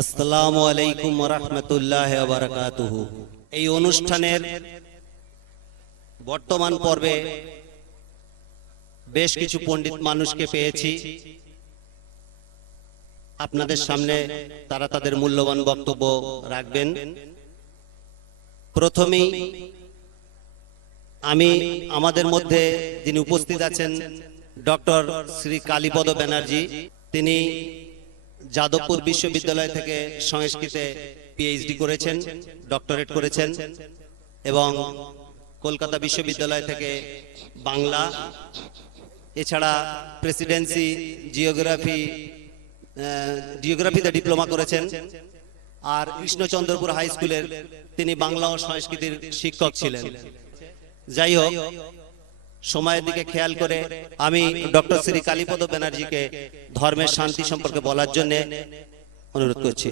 আসসালামু আলাইকুম ওয়া রাহমাতুল্লাহি ওয়া বারাকাতুহু। এই অনুষ্ঠানের বর্তমান পর্বে বেশ কিছু পণ্ডিত মানুষকে পেয়েছি। আপনাদের সামনে তারা তাদের মূল্যবান বক্তব্য রাখবেন। প্রথমেই আমি আমাদের মধ্যে যিনি উপস্থিত আছেন ডক্টর শ্রী কালীপদ ব্যানার্জি, তিনি যাদবপুর বিশ্ববিদ্যালয় থেকে সংস্কৃতে পিএইচডি করেছেন, ডক্টরেট করেছেন এবং কলকাতা বিশ্ববিদ্যালয় থেকে বাংলা, এছাড়া প্রেসিডেন্সি জিওগ্রাফিতে ডিপ্লোমা করেছেন। আর কৃষ্ণচন্দ্রপুর হাই স্কুলের তিনি বাংলা ও সংস্কৃতির শিক্ষক ছিলেন। যাই হোক, সময়ের দিকে খেয়াল করে আমি ডক্টর শ্রী কালীপদ ব্যানার্জিকে ধর্মের শান্তি সম্পর্কে বলার জন্য অনুরোধ করছি।